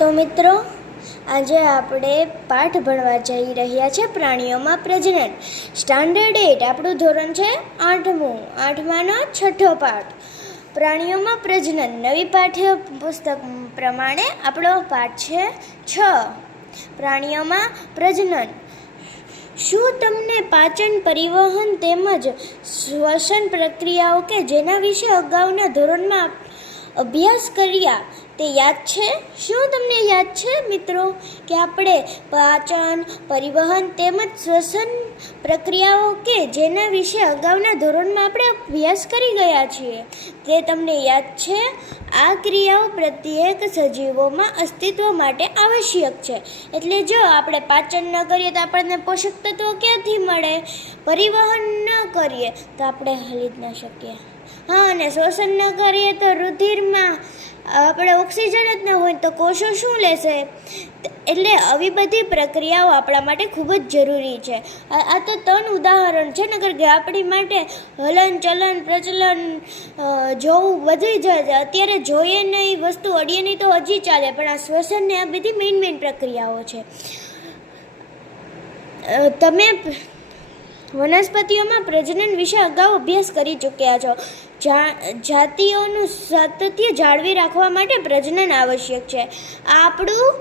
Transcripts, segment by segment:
તો મિત્રો, આજે આપણે પાઠ ભણવા જઈ રહ્યા છે પ્રાણીઓમાં પ્રજનન. સ્ટાન્ડર્ડ 8, આપણું ધોરણ છે 8મું. 8માનો 6ઠ્ઠો પાઠ, પ્રાણીઓમાં પ્રજનન. નવી પાઠ્ય પુસ્તક પ્રમાણે આપણો પાઠ છે 6, પ્રાણીઓમાં પ્રજનન. શું તમને પાચન, પરિવહન તેમજ શ્વસન પ્રક્રિયાઓ કે જેના વિશે અગાઉના ધોરણમાં અભ્યાસ કર્યા તે યાદ છે? શું તમને યાદ છે મિત્રો કે આપણે પાચન, પરિવહન તેમજ શ્વસન પ્રક્રિયાઓ કે જેના વિશે અગાઉના ધોરણમાં આપણે અભ્યાસ કરી ગયા છીએ તે તમને યાદ છે? આ ક્રિયાઓ પ્રત્યેક સજીવોમાં અસ્તિત્વ માટે આવશ્યક છે. એટલે જો આપણે પાચન ન કરીએ તો આપણને પોષક તત્વો ક્યાંથી મળે? પરિવહન ન કરીએ તો આપણે હલી જ ન શકીએ. અને શ્વસન ન કરીએ તો રુધિરમાં આપણે ઓક્સિજન જ ન હોય તો કોષો શું લેશે? એટલે આવી બધી પ્રક્રિયાઓ આપણા માટે ખૂબ જ જરૂરી છે. આ તો 3 ઉદાહરણ છે, નકર કે આપણી માટે હલન ચલન પ્રચલન જોવું બધું જ અત્યારે જોઈએ નહીં, વસ્તુ અડીએ નહીં તો હજી ચાલે, પણ આ શ્વસન ને આ બધી મેઇન પ્રક્રિયાઓ છે. તમે વનસ્પતિઓમાં પ્રજનન વિશે અગાઉ અભ્યાસ કરી ચૂક્યા છો. જાતિઓનું સાતત્ય જાળવી રાખવા માટે પ્રજનન આવશ્યક છે. આ આપણું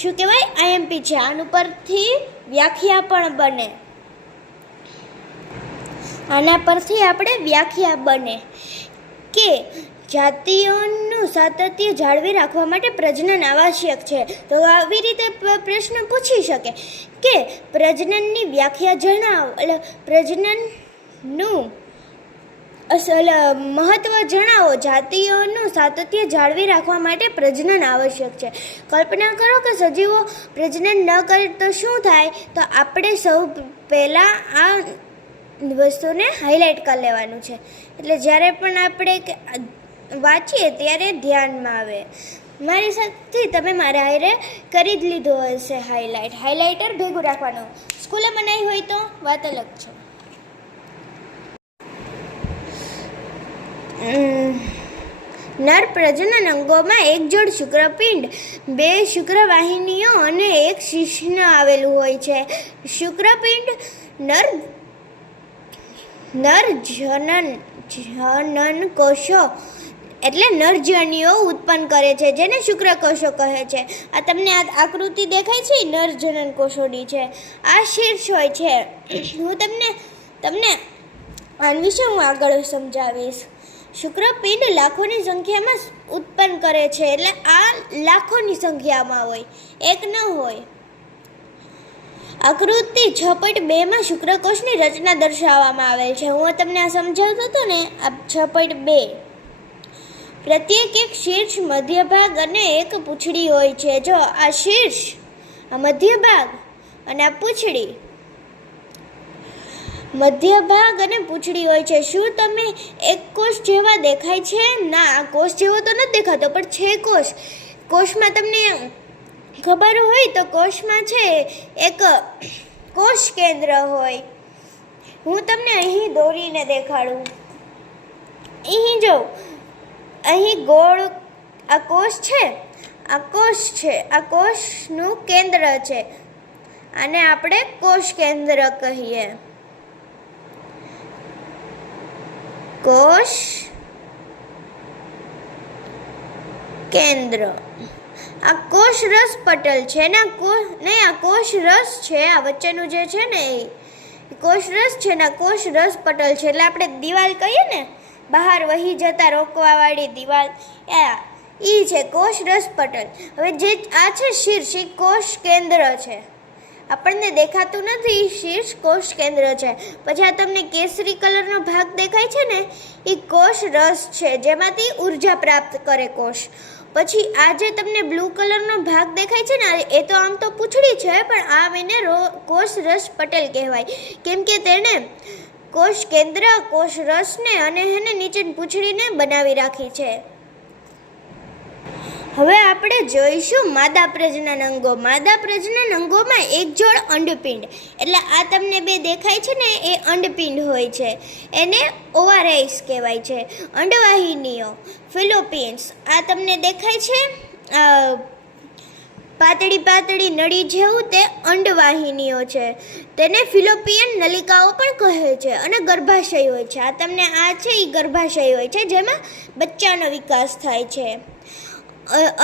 શું કહેવાય, આઈએમપી છે. આનું પરથી વ્યાખ્યા પણ બને, આના પરથી આપણે વ્યાખ્યા બને કે જાતિઓનું સાતત્ય જાળવી રાખવા માટે પ્રજનન આવશ્યક છે. તો આવી રીતે પ્રશ્ન પૂછી શકે કે પ્રજનનની વ્યાખ્યા જણાવો, એટલે પ્રજનનનું મહત્વ જણાવો. જાતિઓનું સાતત્ય જાળવી રાખવા માટે પ્રજનન આવશ્યક છે. કલ્પના કરો કે સજીવો પ્રજનન ન કરે તો શું થાય? તો આપણે સૌ પહેલાં આ વસ્તુને હાઇલાઇટ કરી લેવાનું છે. એટલે જ્યારે પણ આપણે વાંચીએ ત્યારે ધ્યાનમાં આવે. મારી સાથે તમે મારા હારે કરી જ લીધો હશે હાઇલાઇટર ભેગું રાખવાનું. સ્કૂલે બનાવી હોય તો વાત અલગ છે. નર પ્રજનન અંગોમાં એક જોડ શુક્રપિંડ, 2 શુક્રવાહિનીઓ અને 1 શિશ્ન આવેલું હોય છે. શુક્રપિંડ નર જનન કોષો એટલે નરજનીઓ ઉત્પન્ન કરે છે, જેને શુક્રકોષો કહે છે. આ તમને આ આકૃતિ દેખાય છે, નરજનન કોષોની છે. આ શીર્ષ હોય છે. હું તમને આના વિશે આગળ સમજાવીશ. શુક્રપિંડ લાખોની સંખ્યામાં ઉત્પન્ન કરે છે, એટલે આ લાખોની સંખ્યામાં હોય, એક ન હોય. આકૃતિ 6.2માં શુક્રકોષની રચના દર્શાવવામાં આવેલ છે. હું તમને આ સમજાવતો હતો ને, આ 6.2. પ્રત્યેક એક શીર્ષ, મધ્ય ભાગ અને એક પૂંછડી હોય છે. જો આ શીર્ષ, આ મધ્ય ભાગ અને આ પૂંછડી, મધ્ય ભાગ અને પૂંછડી હોય છે. શું તમે એક કોષ જેવા દેખાય છે? ના, આ કોષ જેવો તો નથી દેખાતો, પણ છે કોષ. કોષમાં તમને ખબર હોય તો કોષમાં છે એક કોષ કેન્દ્ર હોય. હું તમને અહીં દોરીને દેખાડું. અહીં જો, અહીં ગોળ આ કોષ છે, આ કોષ છે, આ કોષનું કેન્દ્ર છે. આને આપણે કોષ કેન્દ્ર કહીએ. કોષ કેન્દ્ર. આ કોષ રસ પટલ છે ને, નહીં, આ કોષ રસ છે. આ વચ્ચેનું જે છે ને એ કોષ રસ છે ને, કોષ રસ પટલ છે. એટલે આપણે દિવાલ કહીએ ને, બહાર વહી જતા રોકવાવાળી દિવાલ, એ છે કોષ રસ પટલ. હવે જે આ છે શીર્ષ, એ કોષ કેન્દ્ર છે. આપણને દેખાતું નથી, શીર્ષ કોષ કેન્દ્ર છે. પછી આ તમને કેસરી કલરનો ભાગ દેખાય છે ને, એ કોષ રસ છે, જેમાંથી ઉર્જા પ્રાપ્ત કરે કોષ. પછી આ જે તમને બ્લુ કલરનો ભાગ દેખાય છે ને, એ તો આમ તો પૂંછડી છે, પણ આ એને કોષ રસ પટલ કહેવાય, કેમ કે તેને કોષ કેન્દ્ર, કોષ રસને અને એને નીચેની પૂંછડીને બનાવી રાખી છે. હવે આપણે જોઈશું માદા પ્રજનન અંગો. માદા પ્રજનન અંગોમાં એક જોડ અંડપિંડ, એટલે આ તમને 2 દેખાય છે ને, એ અંડપિંડ હોય છે. એને ઓવારાઇસ કહેવાય છે. અંડવાહિનીઓ ફિલોપિન્સ, આ તમને દેખાય છે પાતળી પાતળી નળી જેવું તે અંડવાહિનીઓ છે. તેને ફિલોપિયન નલિકાઓ પણ કહે છે. અને ગર્ભાશય હોય છે. આ તમને આ છે એ ગર્ભાશય હોય છે, જેમાં બચ્ચાનો વિકાસ થાય છે.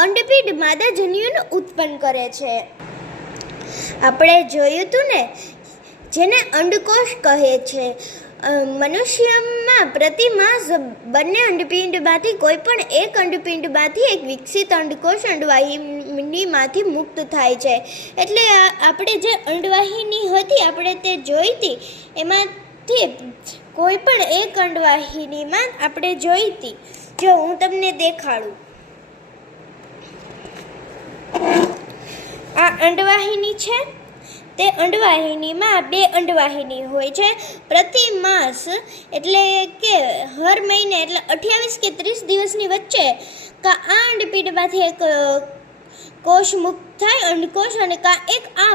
અંડપીંડ માદા જન્યુને ઉત્પન્ન કરે છે. આપણે જોયું હતું ને, જેને અંડકોષ કહે છે. મનુષ્યમાં પ્રતિ માસ બંને અંડપિંડમાંથી કોઈ પણ એક અંડપિંડમાંથી એક વિકસિત અંડકોષ અંડવાહિનીમાંથી મુક્ત થાય છે. એટલે આપણે જે અંડવાહિની હતી આપણે તે જોઈ હતી, એમાંથી કોઈ પણ એક અંડવાહિનીમાં આપણે જોઈ હતી. જો હું તમને દેખાડું, આ અંડવાહિની છે. તે અંડવાહિનીમાં 2 અંડવાહિની હોય છે. પ્રતિ માસ એટલે કે હર મહિને એટલે 28 કે 30 દિવસની વચ્ચે આ અંડપીંડમાંથી એક કોષ મુક્ત થાય, અંડકોષ, અને એક આ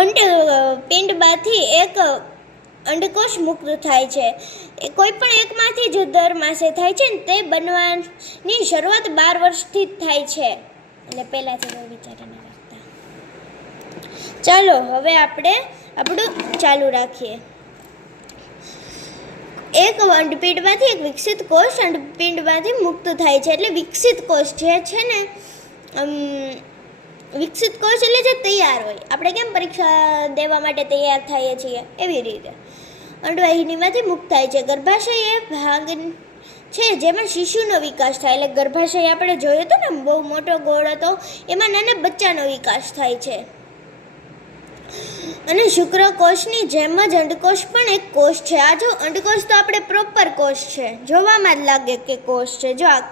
અંડપિંડમાંથી એક અંડકોષ મુક્ત થાય છે. એ કોઈ પણ એકમાંથી જો દર માસે થાય છે ને, તે બનવાની શરૂઆત 12 વર્ષથી જ થાય છે. એટલે પહેલાંથી કોઈ વિચારી ન રાખતા. ચાલો હવે આપણે આપણું ચાલુ રાખીએ. એક અંડપિંડમાંથી એક વિકસિત કોષ અંડપિંડમાંથી મુક્ત થાય છે. એટલે વિકસિત કોષ જે છે ને, વિકસિત કોષ એટલે જે તૈયાર હોય, આપણે કેમ પરીક્ષા દેવા માટે તૈયાર થઈએ છીએ એવી રીતે અંડવાહિનીમાંથી મુક્ત થાય છે. ગર્ભાશય એ ભાગ છે જેમાં શિશુનો વિકાસ થાય. એટલે ગર્ભાશય આપણે જોયો હતો ને, બહુ મોટો ગોળ હતો, એમાં નાના બચ્ચાનો વિકાસ થાય છે. અને શુક્રકોષની જેમ જ અંડકોષ પણ એક કોષ છે. આ જો અંડકોષ તો આપણે પ્રોપર કોષ છે, જોવામાં જ લાગે કે કોષ છે. જો આ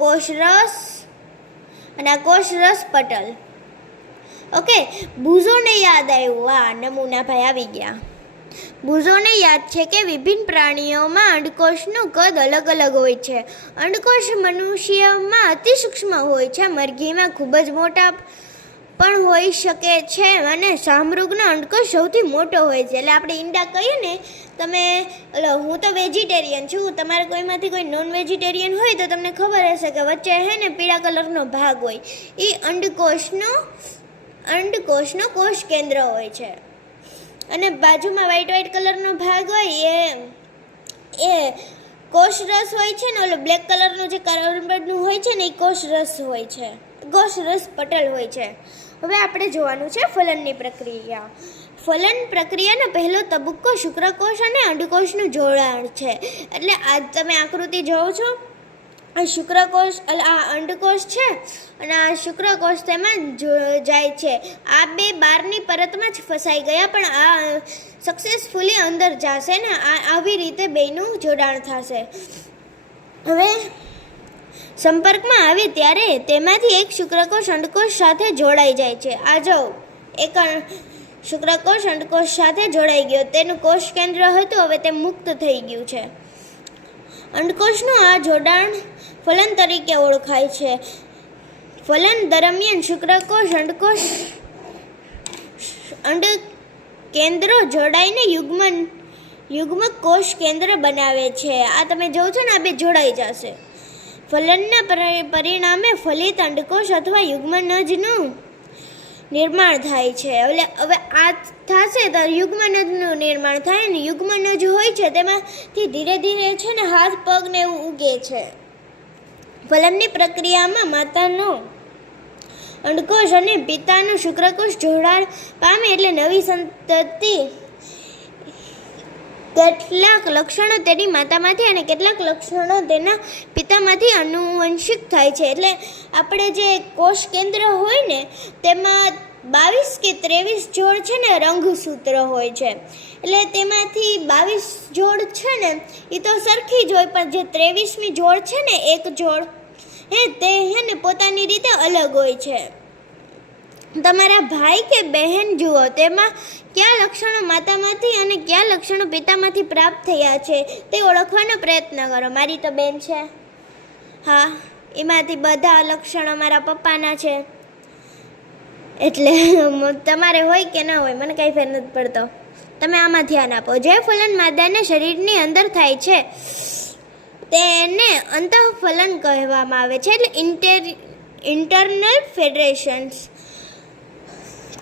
કોષ રસ અને આ કોષ રસ પટલ. ઓકે, બુઝોને યાદ આવ્યું. વાહ, નમૂના ભાઈ આવી ગયા. બુઝોને યાદ છે કે વિભિન્ન પ્રાણીઓમાં અંડકોષનું કદ અલગ અલગ હોય છે. અંડકોષ મનુષ્યમાં અતિ સૂક્ષ્મ હોય છે, મરઘીમાં ખૂબ જ મોટા પણ હોઈ શકે છે, અને શાહમૃગનો અંડકોષ સૌથી મોટો હોય છે. એટલે આપણે ઈંડા કહીએ ને, તમે હું તો વેજીટેરિયન છું, તમારે કોઈમાંથી કોઈ નોન વેજીટેરિયન હોય તો તમને ખબર હશે કે વચ્ચે હે ને પીળા કલરનો ભાગ હોય, એ અંડકોષનો કોષ કેન્દ્ર હોય છે. અને બાજુમાં વ્હાઈટ કલરનો ભાગ હોય એ કોષ રસ હોય છે ને. ઓલો બ્લેક કલરનું જે કાર્બનનું હોય છે ને, એ કોષ રસ હોય છે, કોષ રસ પટલ હોય છે. હવે આપણે જોવાનું છે ફલનની પ્રક્રિયા. ફલન પ્રક્રિયાનો પહેલો તબક્કો શુક્રકોષ અને અંડકોષનું જોડાણ છે. એટલે આ તમે આકૃતિ જોવો છો, આ શુક્રકોષ આ અંડકોષ છે અને આ શુક્રકોષ તેમાં જાય છે. આ બે બહારની પરતમાં જ ફસાઈ ગયા, પણ આ સક્સેસફુલી અંદર જશે ને, આવી રીતે બેયનું જોડાણ થશે. હવે સંપર્કમાં આવે ત્યારે તેમાંથી એક શુક્રકોષ અંડકોષ સાથે જોડાઈ જાય છે. આ જો એક શુક્રકોષ અંડકોષ સાથે જોડાઈ ગયો, તેનું કોષ કેન્દ્ર હતું, હવે તે મુક્ત થઈ ગયું છે. અંડકોષનું આ જોડાણ ફલન તરીકે ઓળખાય છે. ફલન દરમિયાન શુક્રકોષ અંડકોષ અંડ કેન્દ્રો જોડાઈને યુગ્મ કોષ કેન્દ્ર બનાવે છે. આ તમે જોવો છો ને, આ બે જોડાઈ જશે. ફલનના પરિણામે ફલિત અંડકોષ અથવા યુગ્મનજનું નિર્માણ થાય છે. એટલે હવે આ થશે તો યુગ્મનજનું નિર્માણ થાય ને, યુગ્મનજ હોય છે તેમાંથી ધીરે ધીરે છે ને હાથ પગ ને એવું ઉગે છે. ફલનની પ્રક્રિયામાં માતાનો અંડકોષ અને પિતાનો શુક્રકોષ જોડાણ પામે એટલે નવી સંતતિ કેટલાક લક્ષણો તેની માતામાંથી અને કેટલાક લક્ષણો તેના પિતામાંથી આનુવંશિક થાય છે. એટલે આપણે જે કોષ કેન્દ્ર હોય ને, તેમાં 22 કે 23 જોડ છે ને રંગસૂત્ર હોય છે. એટલે તેમાંથી 22 જોડ છે ને એ તો સરખી જ હોય, પણ જે 23મી જોડ છે ને, એક જોડ તે હે ને પોતાની રીતે અલગ હોય છે. તમારા ભાઈ કે બહેન જુઓ, તેમાં કયા લક્ષણો માતામાંથી અને કયા લક્ષણો પિતામાંથી પ્રાપ્ત થયા છે તે ઓળખવાનો પ્રયત્ન કરો. મારી તો બેન છે, હા, એમાંથી બધા લક્ષણો મારા પપ્પાના છે. એટલે તમારે હોય કે ના હોય મને કાંઈ ફેર નથી પડતો, તમે આમાં ધ્યાન આપો. જે ફલન માદાના શરીરની અંદર થાય છે તેને અંતઃફલન કહેવામાં આવે છે. એટલે ઇન્ટરનલ ફેડરેશન્સ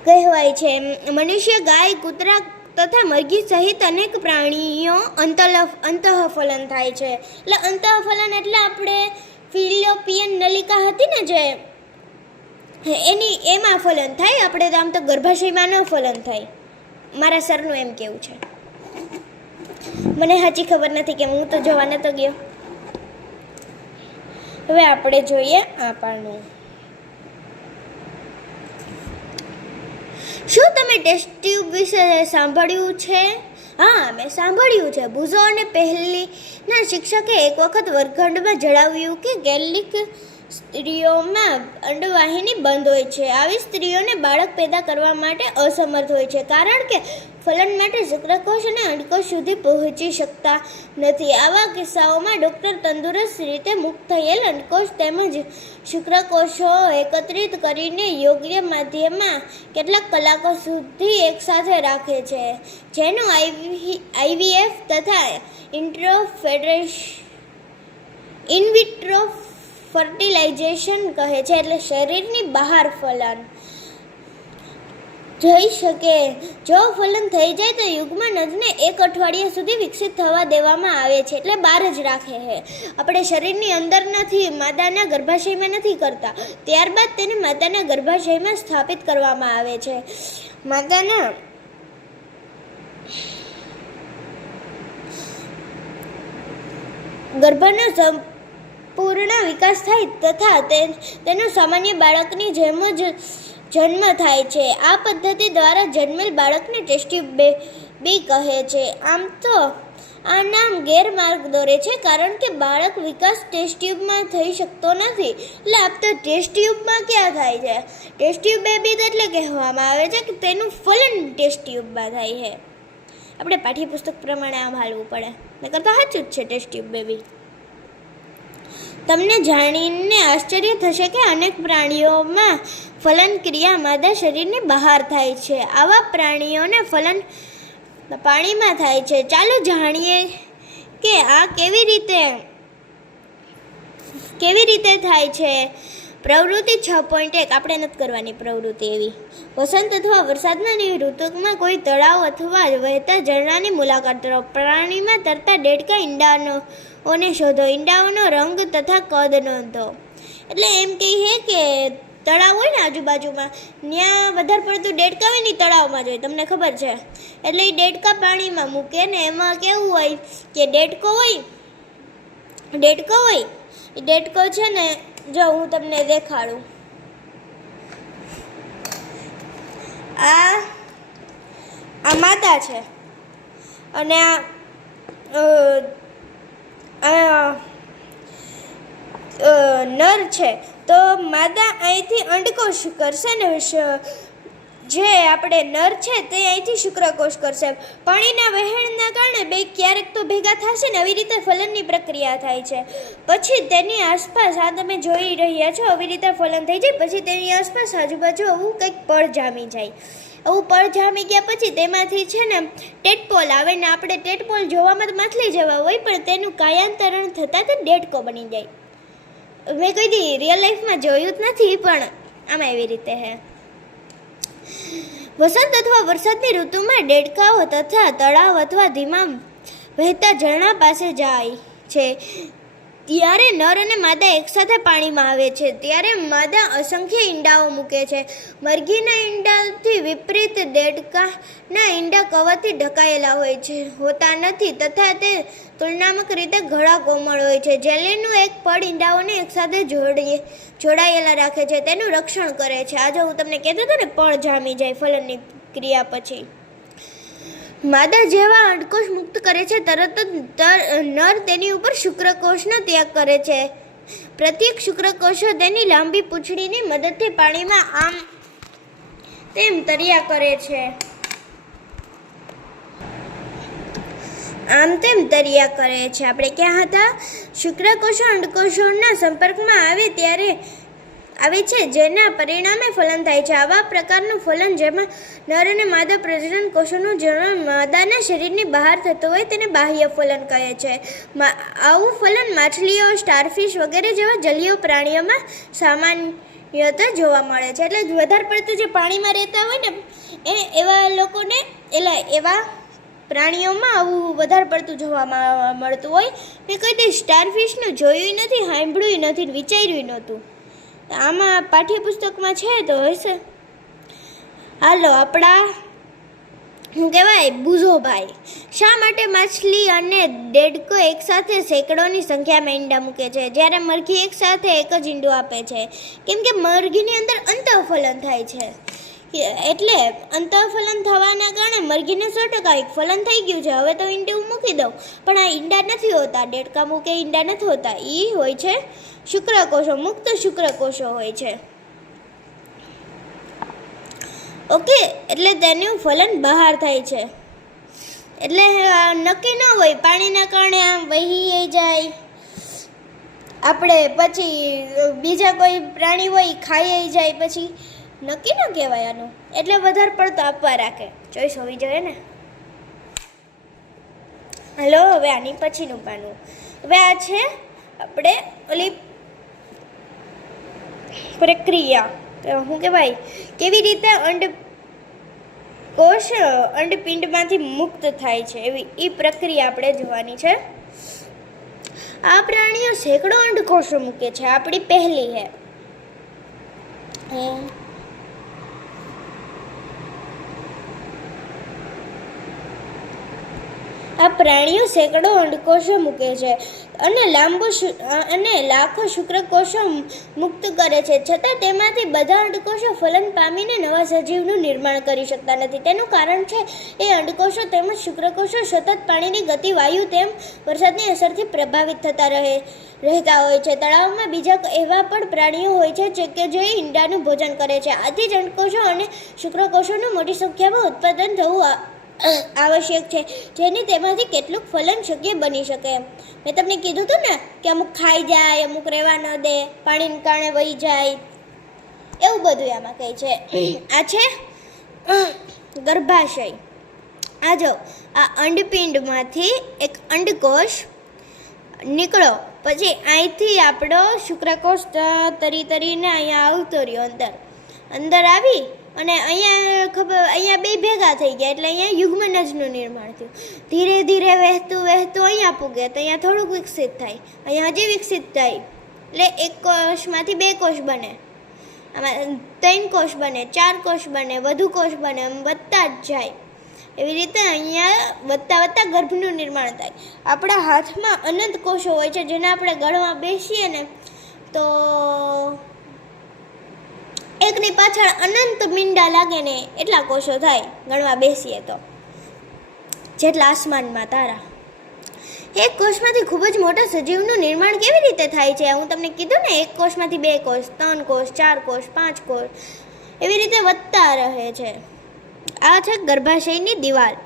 કહેવાય છે. મનુષ્ય, ગાય, કૂતરા તથા મરઘી સહિત અનેક પ્રાણીઓ અંતઃફલન થાય છે. એટલે અંતઃફલન એટલે આપણે ફિલિપિયન નલિકા હતી ને જે એમાં ફલન થાય. આપણે આમ તો ગર્ભાશયમાં ન ફલન થાય. મારા સરનું એમ કેવું છે. મને સાચી ખબર નથી કે હું તો જોવા નતો ગયો. હવે આપણે જોઈએ આ પાનું. શું તમે ટેસ્ટ ટ્યુબ વિશે સાંભળ્યું છે? હા, મેં સાંભળ્યું છે. બુઝો અને પહેલીના શિક્ષકે એક વખત વર્ગખંડમાં જણાવ્યું કે કેટલીક સ્ત્રીઓમાં અંડવાહિની બંધ હોય છે. આવી સ્ત્રીઓને બાળક પેદા કરવા માટે અસમર્થ હોય છે, કારણ કે ફલન માટે શુક્રકોષ અને અંડકોષ સુધી પહોંચી શકતા નથી. આવા કિસ્સાઓમાં ડૉક્ટર તંદુરસ્ત રીતે મુક્ત થયેલ અંડકોષ તેમજ શુક્રકોષો એકત્રિત કરીને યોગ્ય માધ્યમમાં કેટલાક કલાકો સુધી એકસાથે રાખે છે, જેનું IVF તથા ઇનવિટ્રો ફર્ટિલાઇઝેશન કહે છે. એટલે શરીરની બહાર ફલન જઈ શકે. જો ફલન થઈ જાય તો યુગ્મ નજને 1 અઠવાડિયા સુધી વિકસિત થવા દેવામાં આવે છે. એટલે બહાર જ રાખે છે. આપણે શરીરની અંદર નથી, માદાના ગર્ભાશયમાં નથી કરતા. ત્યારબાદ તેને માતાના ગર્ભાશયમાં સ્થાપિત કરવામાં આવે છે. માતાના ગર્ભનો પૂર્ણ વિકાસ થાય તથા તેનો સામાન્ય બાળકની જેમ જ જન્મ થાય છે. આ પદ્ધતિ દ્વારા જન્મેલ બાળકને ટેસ્ટ ટ્યુબ બેબી કહે છે. આમ તો આ નામ ગેરમાર્ગ દોરે છે, કારણ કે બાળક વિકાસ ટેસ્ટ ટ્યુબમાં થઈ શકતો નથી. એટલે આપ તો ટેસ્ટ ટ્યુબમાં ક્યાં થાય છે? ટેસ્ટ ટ્યુબ બેબી એટલે કહેવામાં આવે છે કે તેનું ફલન ટેસ્ટ ટ્યુબમાં થાય છે. આપણે પાઠ્યપુસ્તક પ્રમાણે આમ હાલવું પડે. નકર તો સાચું જ છે ટેસ્ટ ટ્યુબ બેબી. તમને જાણીને આશ્ચર્ય થશે કે અનેક પ્રાણીઓમાં ફલન ક્રિયા માદા શરીરની બહાર થાય છે. આવા પ્રાણીઓને ફલન પાણીમાં થાય છે. ચાલો જાણીએ કે આ કેવી રીતે થાય છે. પ્રવૃત્તિ 6.1 આપણે નથી કરવાની પ્રવૃત્તિ એવી. વસંત અથવા વરસાદની ઋતુમાં કોઈ તળાવ અથવા વહેતા ઝરણાની મુલાકાત લો. પાણીમાં તરતા દેડકા ઈંડાઓને શોધો. ઈંડાઓનો રંગ તથા કદ નોંધો. એટલે એમ કહીએ કે તળાવ હોય ને આજુબાજુમાં, ત્યાં વધારે પડતું દેડકા હોય ને તળાવમાં જોઈએ, તમને ખબર છે. એટલે એ દેડકા પાણીમાં મૂકે ને એમાં કેવું હોય કે દેડકો હોય એ દેડકો છે ને, જો હું તમને દેખાડું. આ માદા છે અને આ નર છે. તો માદા અહીંથી અંડકોષ કરશે ને, જે આપણે નર છે તે અહીંથી શુક્રકોષ કરશે. પાણીના વહેણના કારણે બે ક્યારેક તો ભેગા થશે ને, આવી રીતે ફલનની પ્રક્રિયા થાય છે. પછી તેની આસપાસ, આ તમે જોઈ રહ્યા છો, આવી રીતે ફલન થઈ જાય. પછી તેની આસપાસ આજુબાજુ આવું કંઈક પળ જામી જાય. આવું પળ જામી ગયા પછી તેમાંથી છે ને ટેટપોલ આવે ને, આપણે ટેટપોલ જોવામાં તો માછલી જેવા હોય, પણ તેનું કાયાંતરણ થતાં તે દેડકો બની જાય. મેં કોઈ દી રિયલ લાઈફમાં જોયું જ નથી, પણ આમાં એવી રીતે હે. વસંત અથવા વરસાદની ઋતુમાં દેડકાઓ તથા તળાવ અથવા ધીમા વહેતા ઝરણા પાસે જાય છે. ત્યારે નર અને માદા એકસાથે પાણીમાં આવે છે. ત્યારે માદા અસંખ્ય ઈંડાઓ મૂકે છે. મરઘીના ઈંડાથી વિપરીત દેડકાના ઈંડા કવરથી ઢંકાયેલા હોતા નથી તથા તે તુલનાત્મક રીતે ઘણા કોમળ હોય છે. જેલીનું એક પડ ઈંડાઓને એકસાથે જોડાયેલા રાખે છે, તેનું રક્ષણ કરે છે. આજે હું તમને કહેતો હતો ને, પળ જામી જાય ફલનની ક્રિયા પછી. માદા જેવા અંડકોષ મુક્ત કરે છે, તરત જ નર તેની ઉપર શુક્રકોષનો ત્યાગ કરે છે. પ્રત્યેક શુક્રકોષો તેની લાંબી પૂંછડીની મદદથી પાણીમાં આમ તેમ તર્યા કરે છે. આપણે ક્યાં હતા? શુક્રકોષો અંડકોષોના સંપર્કમાં આવે ત્યારે આવે છે, જેના પરિણામે ફલન થાય છે. આવા પ્રકારનું ફલન જેમાં નર અને માદા પ્રજનન કોષોનો જન્મ માદાના શરીરની બહાર થતો હોય તેને બાહ્ય ફલન કહે છે. આવું ફલન માછલીઓ, સ્ટારફિશ વગેરે જેવા જલીય પ્રાણીઓમાં સામાન્યતઃ જોવા મળે છે. એટલે વધારે પડતું જે પાણીમાં રહેતા હોય ને એવા લોકોને એવા પ્રાણીઓમાં આવું વધારે પડતું જોવા મળતું હોય. મેં કોઈ દી સ્ટારફિશનું જોયું નથી, સાંભળ્યું નથી, વિચાર્યું નહોતું. આમાં પાઠ્યપુસ્તકમાં છે તો હશે. હાલો આપણા શું કહેવાય બુઝોભાઈ, શા માટે માછલી અને દેડકો એકસાથે સેંકડોની સંખ્યામાં ઈંડા મૂકે છે જ્યારે મરઘી એકસાથે એક જ ઈંડું આપે છે? કેમ કે મરઘીની અંદર અંતઃફલન થાય છે. એટલે અંતઃફલન થવાના કારણે મરઘીને 100% ફલન થઈ ગયું છે. હવે તો ઈંડું મૂકી દઉં, પણ આ ઈંડા નથી હોતા, દેડકા મૂકે ઈંડા નથી હોતા. એ હોય છે શુક્રકોષો, મુક્ત શુક્રકોષો હોય છે. ઓકે, એટલે તેનું ફલન બહાર થાય છે. એટલે નક્કી ન હોય, પાણીના કારણે આમ વહી જાય, આપણે પછી બીજા કોઈ પ્રાણી હોય ખાઈ જાય, પછી નક્કી ન કહેવાય આનું. એટલે વધારે પડતો આપવા રાખે, ચોઈસ હોવી જોઈએ ને. હલો, હવે આની પછીનું પાનું. હવે આ છે આપણે ઓલી પ્રક્રિયા, શું કહેવાય, કેવી રીતે અંડકોષ અંડપિંડમાંથી મુક્ત થાય છે એવી એ પ્રક્રિયા આપણે જોવાની છે. આ પ્રાણીઓ સેંકડો અંડકોષો મૂકે છે. આપણી પહેલી હે આ પ્રાણીઓ સેંકડો અંડકોષો મૂકે છે અને લાખો શુક્રકોષો મુક્ત કરે છે. છતાં તેમાંથી બધા અંડકોષો ફલન પામીને નવા સજીવનું નિર્માણ કરી શકતા નથી. તેનું કારણ છે એ અંડકોષો તેમજ શુક્રકોષો સતત પાણીની ગતિ, વાયુ તેમ વરસાદની અસરથી પ્રભાવિત થતા રહેતા હોય છે. તળાવમાં બીજા એવા પણ પ્રાણીઓ હોય છે કે જે ઈંડાનું ભોજન કરે છે. આથી જ અંડકોષો અને શુક્રકોષોનું મોટી સંખ્યામાં ઉત્પાદન થવું આવશ્યક છે, જેની તેમાંથી કેટલુંક ફલન શક્ય બની શકે. મેં તમને કીધું હતું ને કે અમુક ખાઈ જાય, અમુક રહેવા ન દે, પાણીને કારણે વહી જાય, એવું બધું આમાં કહે છે. આ છે ગર્ભાશય. આ જો આ અંડપિંડમાંથી એક અંડકોષ નીકળો, પછી અહીંથી આપણો શુક્રકોષ તરીને અહીંયા આવતો રહ્યો, અંદર આવી અને અહીંયા બે ભેગા થઈ ગયા, એટલે અહીંયા યુગ્મનજનું નિર્માણ થયું. ધીરે ધીરે વહેતું અહીંયા પૂગે તો અહીંયા થોડુંક વિકસિત થાય, અહીંયા હજી વિકસિત થાય, એટલે એક કોષમાંથી 2 કોષ બને, આમાં 3 કોષ બને, 4 કોષ બને, વધુ કોષ બને, એમ વધતા જ જાય. એવી રીતે અહીંયા વધતા ગર્ભનું નિર્માણ થાય. આપણા હાથમાં અનંત કોષો હોય છે, જેને આપણે ગણવા બેસીએ ને તો એકની પાછળ અનંત મીંડા લાગે ને એટલા કોષો થાય ગણવા બેસીએ તો, જેટલા આસમાનમાં તારા. એક કોષમાંથી ખૂબ જ મોટા સજીવનું નિર્માણ કેવી રીતે થાય છે? હું તમને કીધું ને, એક કોષમાંથી 2 કોષ, 3 કોષ, 4 કોષ, 5 કોષ, એવી રીતે વધતા રહે છે. આ છે ગર્ભાશયની દિવાલ.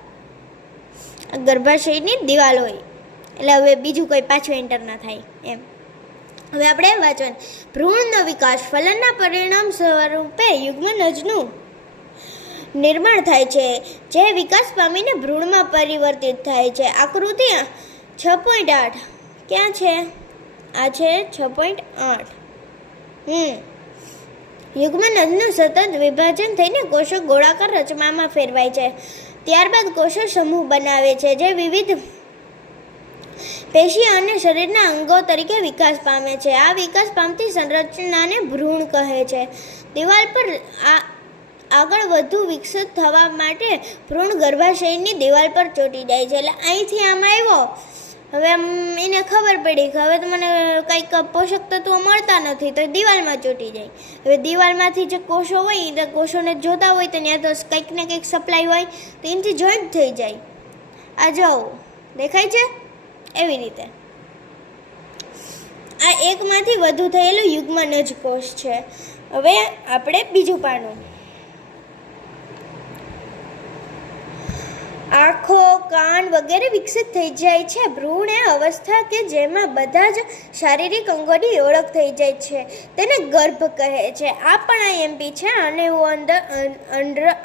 ગર્ભાશયની દિવાલ હોય એટલે હવે બીજું કોઈ પાછું એન્ટર ના થાય એમ. હવે આપણે વાંચવાનું. ભ્રૂણનો વિકાસ. ફલનના પરિણામ સ્વરૂપે યુગ્મનજનું નિર્માણ થાય છે, જે વિકાસ પામીને ભ્રૂણમાં પરિવર્તિત થાય છે. આકૃતિ 6.8 ક્યાં છે? આ છે 6.8. યુગ્મનજનું સતત વિભાજન થઈને કોષો ગોળાકાર રચનામાં ફેરવાય છે. ત્યારબાદ કોષો સમૂહ બનાવે છે, જે વિવિધ પેશી અને શરીરના અંગો તરીકે વિકાસ પામે છે. આ વિકાસ પામતી સંરચનાને ભ્રૂણ કહે છે. દિવાલ પર આગળ વધુ વિકસિત થવા માટે ભ્રૂણ ગર્ભાશયની દિવાલ પર ચોંટી જાય છે. એટલે અહીંથી આમ આવ્યો, હવે એને ખબર પડી કે હવે તો મને કંઈક પોષક તત્વો મળતા નથી, તો દિવાલમાં ચોંટી જાય. હવે દિવાલમાંથી જે કોષો હોય એ કોષોને જોતા હોય તો ત્યાં તો કંઈક ને કંઈક સપ્લાય હોય તો એનાથી જોઈન્ટ થઈ જાય. આ જાઓ દેખાય છે એવી રીતે. આ એકમાંથી વધુ થયેલું યુગ્મનજ કોષ છે. હવે આપણે બીજું પાનું. આંખો, કાન વગેરે વિકસિત થઈ જાય છે. ભ્રૂણ એ અવસ્થા કે જેમાં બધા જ શારીરિક અંગોની ઓળખ થઈ જાય છે તેને ગર્ભ કહે છે. આ પણ IMP છે અને હું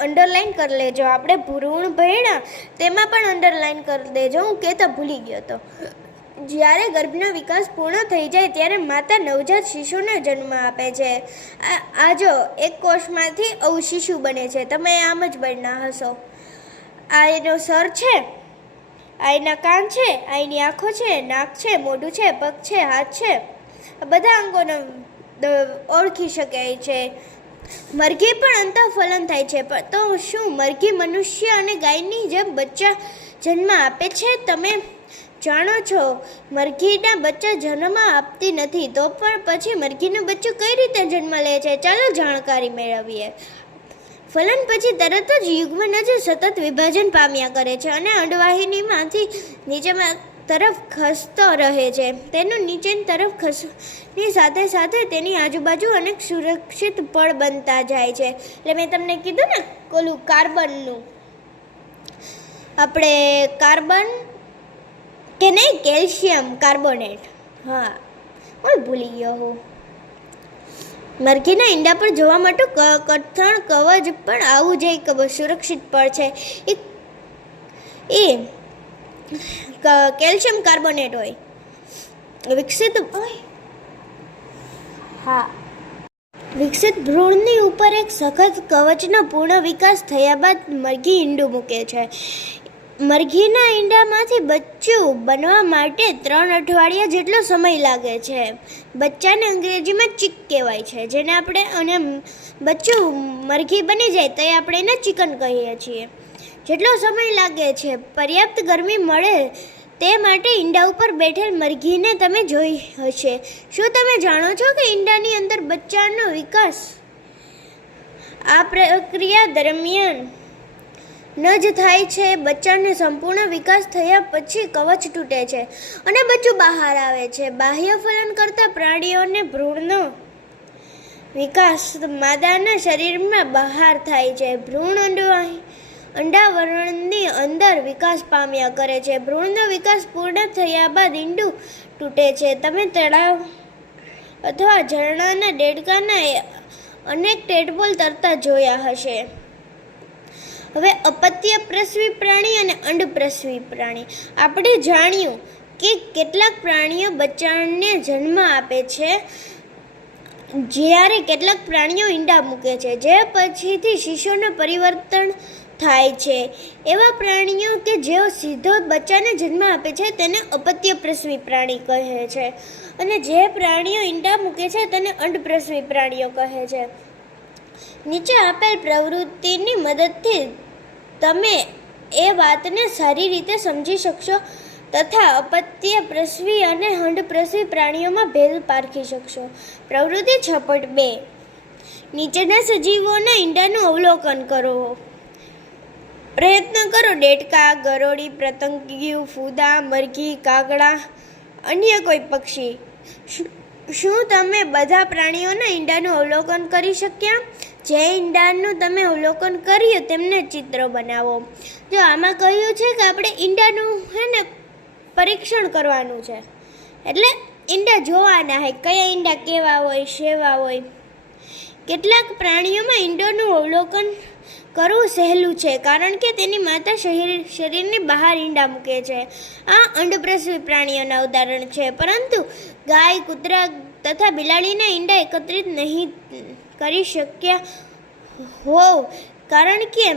અંડરલાઈન કરી લેજો. આપણે ભ્રૂણ ભણ્યા તેમાં પણ અંડરલાઈન કરી દેજો, હું કહેતા ભૂલી ગયો હતો. જ્યારે ગર્ભનો વિકાસ પૂર્ણ થઈ જાય ત્યારે માતા નવજાત શિશુને જન્મ આપે છે. આ જો એક કોષમાંથી આવું શિશુ બને છે. તમે આમ જ બનના હશો. આ એનો સર છે, આ એના કાન છે, આ એની આંખો છે, નાક છે, મોઢું છે, પગ છે, હાથ છે. આ બધા અંગોને ઓળખી શકાય છે. મરઘી પણ અંતઃફલન થાય છે. તો શું મરઘી મનુષ્ય અને ગાયની જેમ બચ્ચા જન્મ આપે છે? તમે જાણો છો મરઘીના બચ્ચા જન્મ આપતી નથી, તો પણ પછી મરઘીનું બચ્ચું કઈ રીતે જન્મ લે છે? ચાલો જાણકારી મેળવીએ. ફલન પછી તરત જ યુગ્મનજ સતત વિભાજન પામ્યા કરે છે અને અંડવાહિનીમાંથી નીચેમાં તરફ ખસતો રહે છે. તેનું નીચેની તરફ ખસની સાથે સાથે તેની આજુબાજુ અનેક સુરક્ષિત પળ બનતા જાય છે. એટલે મેં તમને કીધું ને ઓલું કાર્બનનું, આપણે કાર્બન કે નહીં, કેલ્શિયમ કાર્બોનેટ. હા, હું ભૂલી ગયો હું. મરઘીના ઈંડા પર જોવા માટે કઠણ કવચ પણ આવું જ એક સુરક્ષિત પળ છે. એ કેલ્શિયમ કાર્બોનેટ હોય. વિકસિત ભ્રૂણની ઉપર એક સખત કવચનો પૂર્ણ વિકાસ થયા બાદ મરઘી ઈંડું મૂકે છે. મરઘીના ઈંડામાંથી બચ્ચું બનવા માટે 3 અઠવાડિયા જેટલો સમય લાગે છે. બચ્ચાને અંગ્રેજીમાં ચીક કહેવાય છે, જેને આપણે અને બચ્ચું મરઘી બની જાય તો આપણે એને ચિકન કહીએ છીએ. જેટલો સમય લાગે છે પર્યાપ્ત ગરમી મળે તે માટે ઈંડા ઉપર બેઠેલ મરઘીને તમે જોઈ હશે. શું તમે જાણો છો કે ઈંડાની અંદર બચ્ચાનો વિકાસ આ પ્રક્રિયા દરમિયાન ન જ થાય છે? બચ્ચાને સંપૂર્ણ વિકાસ થયા પછી કવચ તૂટે છે અને બચ્ચું બહાર આવે છે. બાહ્ય ફલન કરતા પ્રાણીઓને ભ્રૂણનો વિકાસ માદાના શરીરમાં બહાર થાય છે. ભ્રૂણ અંડાવરણની અંદર વિકાસ પામ્યા કરે છે. ભ્રૂણનો વિકાસ પૂર્ણ થયા બાદ ઈંડું તૂટે છે. તમે તળાવ અથવા ઝરણાના દેડકાના અનેક ટેડપોલ તરતા જોયા હશે. હવે અપત્ય પ્રસવી પ્રાણી અને અંડપ્રસવી પ્રાણી. આપણે જાણ્યું કે કેટલાક પ્રાણીઓ બચ્ચાને જન્મ આપે છે જ્યારે કેટલાક પ્રાણીઓ ઈંડા મૂકે છે જે પછીથી શિશુનું પરિવર્તન થાય છે. એવા પ્રાણીઓ કે જેઓ સીધો બચ્ચાને જન્મ આપે છે તેને અપત્ય પ્રસવી પ્રાણી કહે છે અને જે પ્રાણીઓ ઈંડા મૂકે છે તેને અંડપ્રસવી પ્રાણીઓ કહે છે. નીચે આપેલ પ્રવૃત્તિની મદદથી તમે એ વાતને સારી રીતે સમજી શકશો તથા અપત્ય પ્રસવી અને અંડપ્રસવી પ્રાણીઓમાં ભેદ પારખી શકશો. પ્રવૃત્તિ 6.2. નીચેના સજીવોના ઈંડાનું અવલોકન કરો. પ્રયત્ન કરો દેડકા, ગરોળી, પતંગિયું, ફૂદા, મરઘી, કાગડા, અન્ય કોઈ પક્ષી. શું તમે બધા પ્રાણીઓના ઈંડાનું અવલોકન કરી શક્યા? જે ઈંડાનું તમે અવલોકન કર્યું તેમને ચિત્ર બનાવો. જો આમાં કહ્યું છે કે આપણે ઈંડાનું પરીક્ષણ કરવાનું છે, એટલે ઈંડા જોવાના હોય, કયા ઈંડા કેવા હોય, સેવા હોય. કેટલાક પ્રાણીઓમાં ઈંડાનું અવલોકન કરવું સહેલું છે કારણ કે તેની માતા શરીરની બહાર ઈંડા મૂકે છે. આ અંડપ્રસવી પ્રાણીઓના ઉદાહરણ છે, પરંતુ ગાય, કૂતરા તથા બિલાડીના ઈંડા એકત્રિત નહીં કરી શક્યા હોવ કારણ કે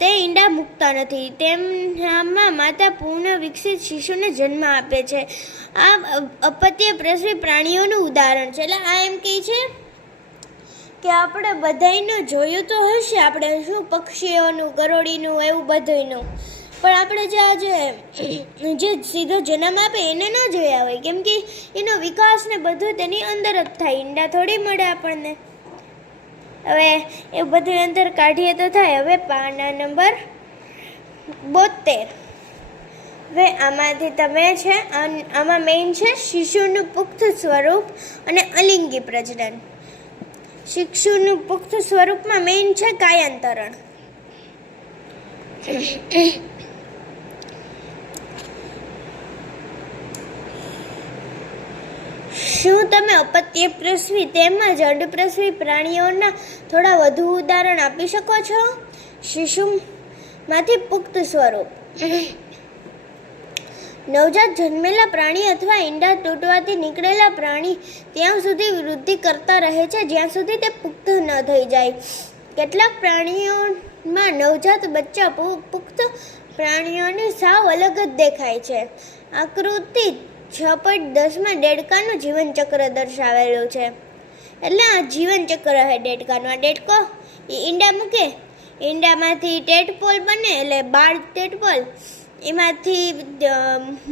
તે ઈંડા મૂકતા નથી. તેમાં માતા પૂર્ણ વિકસિત શિશુને જન્મ આપે છે. આ અપત્ય પ્રસવી પ્રાણીઓનું ઉદાહરણ છે. એટલે આ એમ કહે છે કે આપણે બધાયનું જોયું તો હશે, આપણે શું પક્ષીઓનું, ગરોળીનું, એવું બધાયનું, પણ આપણે જે સીધો જન્મ આપે એને ન જોયા હોય, કેમ કે એનો વિકાસ ને બધું તેની અંદર જ થાય, ઈંડા થોડી મળે આપણને. હવે એ બધું અંદર કાઢીએ તો થાય. હવે પાના નંબર 72. હવે આમાંથી તમે છે આમાં મેઇન છે શિશુનું પુખ્ત સ્વરૂપ અને અલિંગી પ્રજનન. શિશુનું પુખ્ત સ્વરૂપમાં મેઇન છે કાયાંતરણ. શું તમે અપત્યપ્રસવી તેમજ અંડપ્રસવી પ્રાણીઓના થોડા વધુ ઉદાહરણ આપી શકો છો? શિશુમાંથી પુખ્ત સ્વરૂપ. નવજાત જન્મેલા પ્રાણી અથવા ઈંડા તૂટવાથી નીકળેલા પ્રાણી ત્યાં સુધી વૃદ્ધિ કરતા રહે છે જ્યાં સુધી તે પુખ્ત ન થઈ જાય. કેટલાક પ્રાણીઓમાં નવજાત બચ્ચા પુખ્ત પ્રાણીઓની સાવ અલગ જ દેખાય છે. આકૃતિ 6.10 દેડકાનું જીવનચક્ર દર્શાવેલું છે. એટલે આ જીવનચક્ર છે દેડકાનું. આ દેડકો ઈંડા મૂકે, ઈંડામાંથી ટેડપોલ બને એટલે બાળ ટેડપોલ, એમાંથી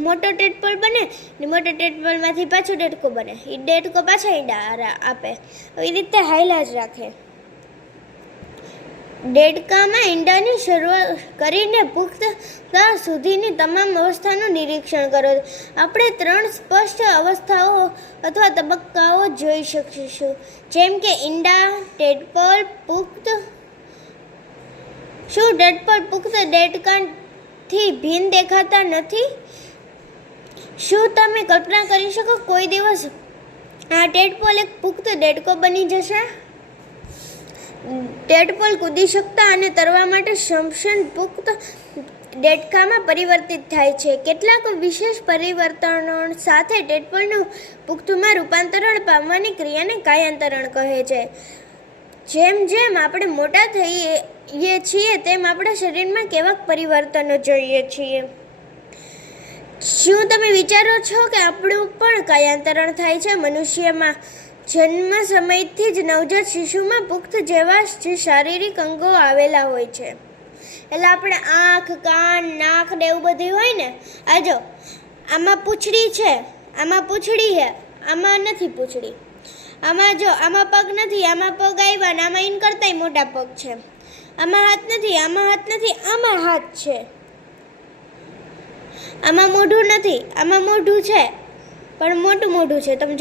મોટો ટેડપોલ બને ને મોટો ટેડપોલમાંથી પાછો દેડકો બને, એ દેડકો પાછા ઈંડા આપે. એવી રીતે હાયલા જ રાખે. દેડકામાં ઈંડાની શરૂઆત કરીને પુખ્તતા સુધીની તમામ અવસ્થાનું નિરીક્ષણ કરો. આપણે 3 સ્પષ્ટ અવસ્થાઓ અથવા તબક્કાઓ જોઈ શકીશું, જેમ કે ઈંડા, ટેડપોલ, પુખ્ત. શું ટેડપોલ પુખ્ત દેડકાથી ભિન્ન દેખાતા નથી? શું તમે કલ્પના કરી શકો કોઈ દિવસ આ ટેડપોલ એક પુખ્ત દેડકો બની જશે? ટેડપોલ કૂદી શકતા અને તરવા માટે સક્ષમ પુખ્ત દેડકામાં પરિવર્તિત થાય છે. કેટલાક વિશેષ પરિવર્તનો સાથે ટેડપોલનું પુખ્તમાં રૂપાંતરણ પામવાની ક્રિયાને કાયાંતરણ કહે છે. જેમ જેમ આપણે મોટા થઈએ છીએ તેમ આપણા શરીરમાં કેવાક પરિવર્તનો જોઈએ છીએ. શું તમે વિચારો છો કે આપણું પણ કાયાંતરણ થાય છે? મનુષ્યમાં જન્મ સમયથી જ નવજાત શિશુમાં પુખ્ત જેવા જે શારીરિક અંગો આવેલા હોય છે. એટલે આપણે આંખ, કાન, નાક ને એવું બધું હોય ને. આ જો આમાં પૂંછડી છે, આમાં પૂંછડી છે, આમાં નથી પૂંછડી. આમાં જો આમાં પગ નથી, આમાં પગ આવ્યા ને આમાં ઇન કરતાંય મોટા પગ છે. આમાં હાથ નથી, આમાં હાથ નથી, આમાં હાથ છે. આમાં મોઢું નથી, આમાં મોઢું છે પણ મોટું મોઢું છે. તમે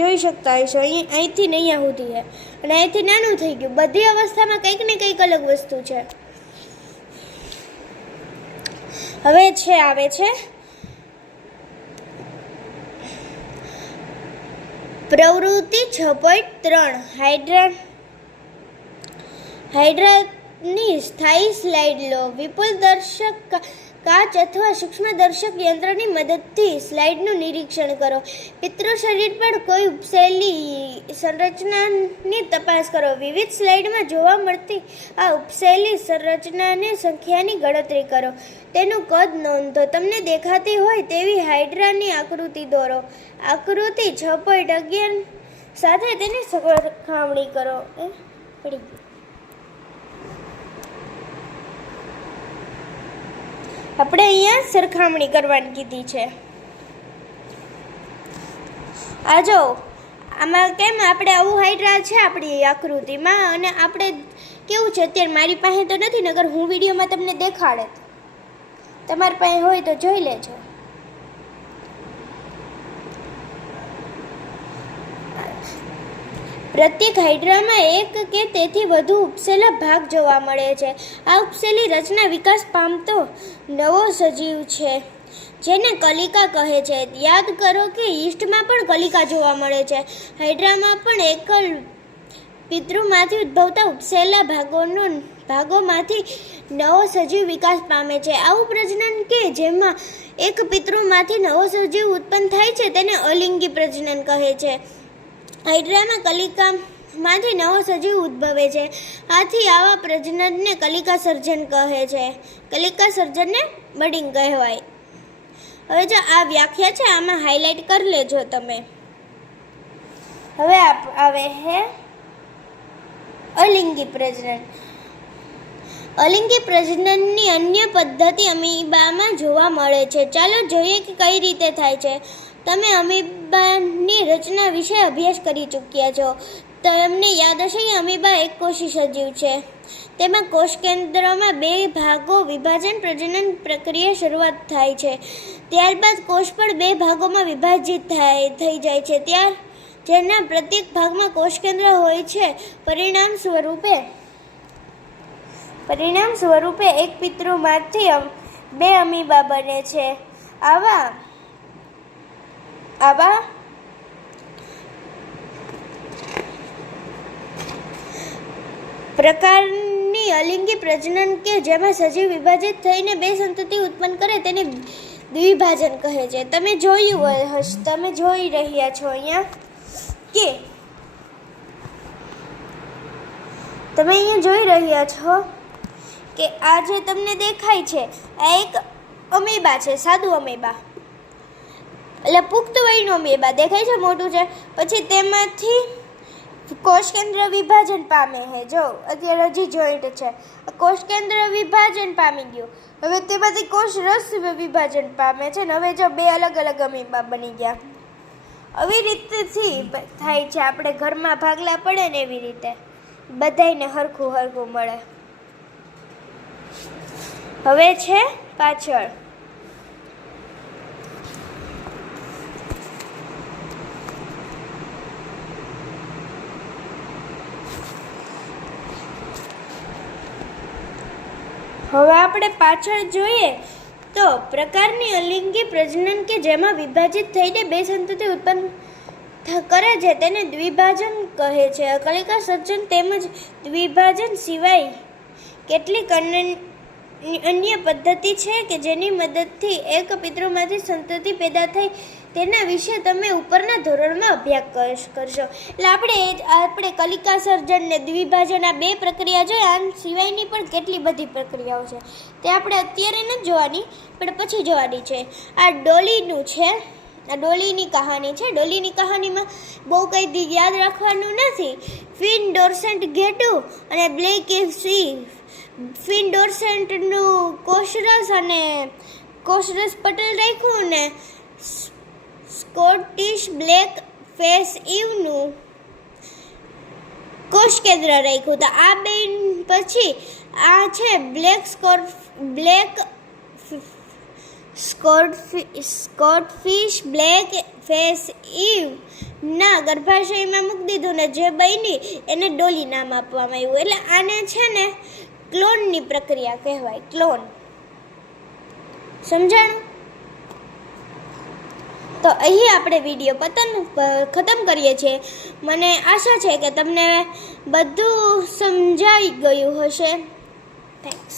જોઈ શકતા હશો. અહીંથી ને અહીંયા સુધી છે અને અહીંથી નાનું થઈ ગયું. બધી અવસ્થામાં કંઈક ને કંઈક અલગ વસ્તુ છે. હવે આવે છે પ્રવૃત્તિ 6.3 હાઇડ્રાની સ્થાયી સ્લાઇડ લો. વિપુલ દર્શક કાચ અથવા સૂક્ષ્મદર્શક યંત્રની મદદથી સ્લાઇડનું નિરીક્ષણ કરો. પિતૃ શરીર પર કોઈ ઉપસેલી સંરચનાની તપાસ કરો. વિવિધ સ્લાઇડમાં જોવા મળતી આ ઉપસેલી સંરચનાની સંખ્યાની ગણતરી કરો. તેનું કદ નોંધો. તમને દેખાતી હોય તેવી હાઇડ્રાની આકૃતિ દોરો. આકૃતિ 6.11 સાથે તેની સરખામણી કરો. આપણે અહીંયા સરખામણી કરવાની કીધી છે. આ જો આમાં કેમ આપણે આવું હાઇડ્રા છે આપણી આકૃતિમાં, અને આપણે કેવું છે અત્યારે મારી પાસે તો નથી, નગર હું વિડીયોમાં તમને દેખાડે. તમારી પાસે હોય તો જોઈ લેજો. પ્રત્યેક હાઇડ્રામાં એક કે તેથી વધુ ઉપસેલા ભાગ જોવા મળે છે. આ ઉપસેલી રચના વિકાસ પામતો નવો સજીવ છે જેને કલિકા કહે છે. યાદ કરો કે યીસ્ટમાં પણ કલિકા જોવા મળે છે. હાઇડ્રામાં પણ એકલ પિતૃમાંથી ઉદ્ભવતા ઉપસેલા ભાગોમાંથી નવો સજીવ વિકાસ પામે છે. આવું પ્રજનન કે જેમાં એક પિતૃમાંથી નવો સજીવ ઉત્પન્ન થાય છે તેને અલિંગી પ્રજનન કહે છે. હાઇડ્રામાં કલિકામાંથી નવો સજીવ ઉદ્ભવે છે. આથી આવા પ્રજનનને કલિકા સર્જન કહે છે. કલિકા સર્જનને બડિંગ કહેવાય. હવે જો આ વ્યાખ્યા છે આમાં હાઇલાઇટ કરી લેજો તમે. હવે આવે છે અલિંગી પ્રજનન. અલિંગી પ્રજનનની અન્ય પદ્ધતિ અમીબામાં જોવા મળે છે. ચાલો જોઈએ કે કઈ રીતે થાય છે. તમે અમીબાની રચના વિશે અભ્યાસ કરી ચૂક્યા છો. તમને યાદ હશે કે અમીબા એક કોષી સજીવ છે. તેમાં કોષ કેન્દ્રમાં 2 ભાગો વિભાજન પ્રજનન પ્રક્રિયા શરૂઆત થાય છે. ત્યારબાદ કોષ પણ 2 ભાગોમાં વિભાજિત થઈ જાય છે. જેના પ્રત્યેક ભાગમાં કોષ કેન્દ્ર હોય છે. પરિણામ સ્વરૂપે એક પિતૃમાંથી 2 અમીબા બને છે. આવા પ્રકારની અલિંગી પ્રજનન કે જેમાં સજીવ વિભાજિત થઈને બે સંતતિ ઉત્પન્ન કરે તેને દ્વિભાજન કહે છે. તમે જોઈ રહ્યા છો અહીંયા કે તમે અહીંયા જોઈ રહ્યા છો કે આ જે તમને દેખાય છે આ એક અમીબા છે, સાદું અમીબા, એટલે પુખ્ત વયનું અમીબા દેખાય છે, મોટું છે. પછી તેમાંથી કોષકેન્દ્ર વિભાજન પામે છે. જો અત્યારે હજી જોઈન્ટ છે, કોષકેન્દ્ર વિભાજન પામી ગયું. હવે તેમાંથી કોષરસ વિભાજન પામે છે ને હવે જો બે અલગ અલગ અમીબા બની ગયા. આવી રીતથી થાય છે. આપણે ઘરમાં ભાગલા પડે ને એવી રીતે બધાયને હરખું મળે. હવે છે પાછળ. હવે આપણે પાછળ જોઈએ તો પ્રકારની અલિંગી પ્રજનન કે જેમાં વિભાજિત થઈને બે સંતતિ ઉત્પન્ન કરે છે તેને દ્વિભાજન કહે છે. કલિકા સર્જન તેમજ દ્વિભાજન સિવાય કેટલીક અન્ય પદ્ધતિ છે કે જેની મદદથી એક પિતૃમાંથી સંતતિ પેદા થઈ તેના વિશે તમે ઉપરના ધોરણમાં અભ્યાસ કરશો. એટલે આપણે કલિકા સર્જન ને દ્વિભાજન આ બે પ્રક્રિયા જોઈએ. આ સિવાયની પણ કેટલી બધી પ્રક્રિયાઓ છે તે આપણે અત્યારે નથી જોવાની પણ પછી જોવાની છે. આ ડોલીનું છે, આ ડોલીની કહાની છે. ડોલીની કહાનીમાં બહુ કંઈ યાદ રાખવાનું નથી. ફિન ડોર્સેન્ટ ઘેટું અને બ્લેક સી. ફિન ડોર્સેન્ટનું કોષરસ પટેલ રાખ્યું ને સ્કોટિશ બ્લેક ફેસ ઈવનું કોષકેન્દ્ર રાખ્યું. તો આ બે પછી આ છે બ્લેક સ્કોટફિશ બ્લેક ફેસ ઈવ ના ગર્ભાશયમાં મૂકી દીધું ને જે બની એને ડોલી નામ આપવામાં આવ્યું. એટલે આને છે ને ક્લોનની પ્રક્રિયા કહેવાય. ક્લોન સમજાણું? તો અહીં આપણે વિડીયો ખતમ કરીએ છીએ. મને આશા છે કે તમને બધું સમજાઈ ગયું હશે. થેન્ક્સ.